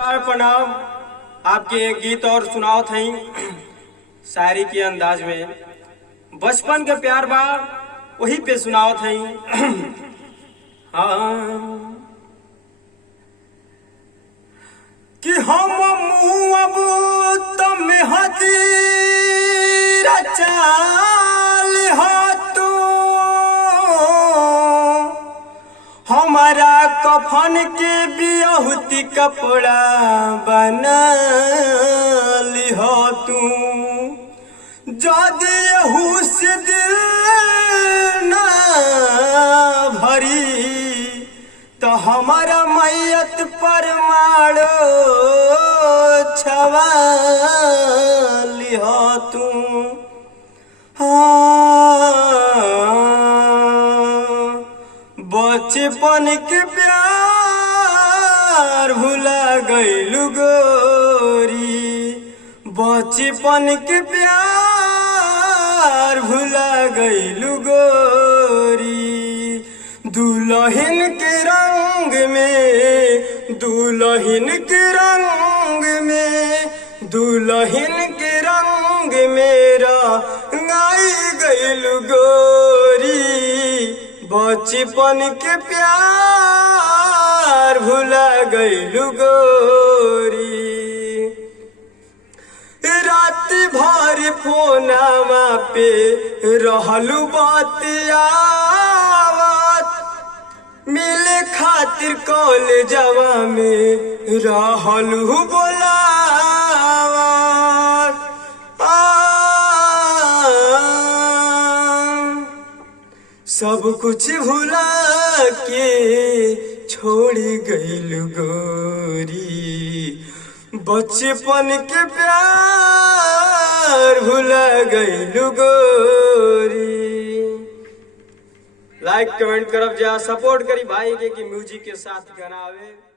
प्रणाम। आपके एक गीत और सुनाओ थी शायरी के अंदाज में। बचपन के प्यार बा वही पे सुनाओ थी। हाँ कि हम अब तुम हदीरा चाल हो तू हमारा कफन के बियहुती कपड़ा बना ली हो तू। जदि यहू से दिल ना भरी तो हमारा मैयत पर मारो छवा ली हो तू। बचपन के प्यार भुला गईलू गोरी, बचपन के प्यार भुला गईलू गोरी। दुल्हन के रंग में, दुल्हन के रंग में, दुल्हन के रंग मेरा गाई गईलू गोरी। बचपन के प्यार भुला गईलू गोरी। रात भर फोनावा पे रहलू बतियावत, मिले खातिर कॉलेजवा में रहलू बोलावत। सब कुछ भुला के छोड़ी गईलू गोरी। बचपन के प्यार भुला गईलू गोरी। लाइक कमेंट करब जा, सपोर्ट करी भाई के कि म्यूजिक के साथ गाना आवे।